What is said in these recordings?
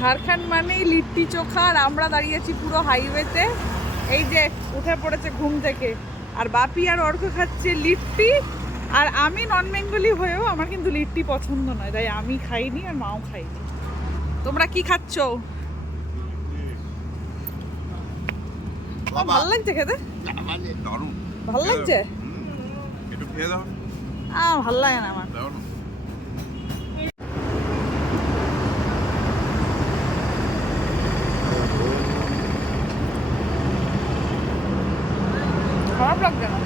ঝাড়খণ্ড মানেই লিট্টি চোখা, আর আমরা দাঁড়িয়েছি পুরো হাইওয়েতে। এই যে উঠে পড়েছে ঘুম থেকে, আর বাপি আর অর্ক খাচ্ছে লিট্টি। আর আমি নন বেঙ্গলি হয়েও আমার কিন্তু লিট্টি পছন্দ নয়, তাই আমি খাইনি আর মাও খাইনি। তোমরা কি খাচ্ছ? ভালো লাগছে খেতে? ভালো লাগছে? ভালো লাগে না আমার। খারাপ লাগছে না।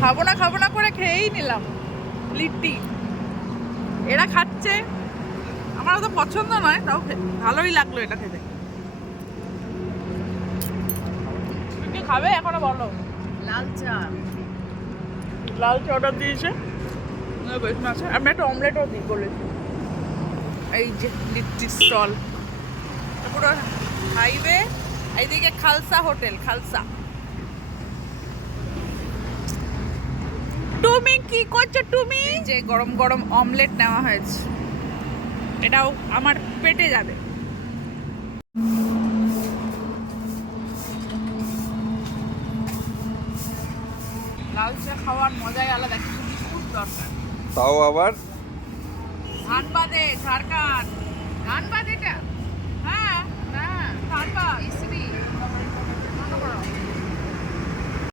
খাবো না করে খেয়েই নিলাম লিট্টি। এরা খাচ্ছে, আমার অত পছন্দ নয়, তাও ভালোই লাগলো এটা খেতে। তুমি কি খাবে এখনো বলো? লাল চা অর্ডার দিয়েছে, আমি একটা অমলেটও দিই বলেছি। এই যে লিট্টি স্টল, পুরো হাইওয়ে, এইদিকে খালসা হোটেল, খালসা। তুমি কি করছো তুমি? যে গরম গরম অমলেট নেওয়া হয়েছে, এটাও আমার পেটে যাবে। লাল চা খাওয়ার মজাই আলাদা, কিন্তু বিস্কুট দরকার। তাও আবার ধানবাদে, ঝাড়খণ্ড। ধানবাদ এটা? হ্যাঁ, ধানবাদ।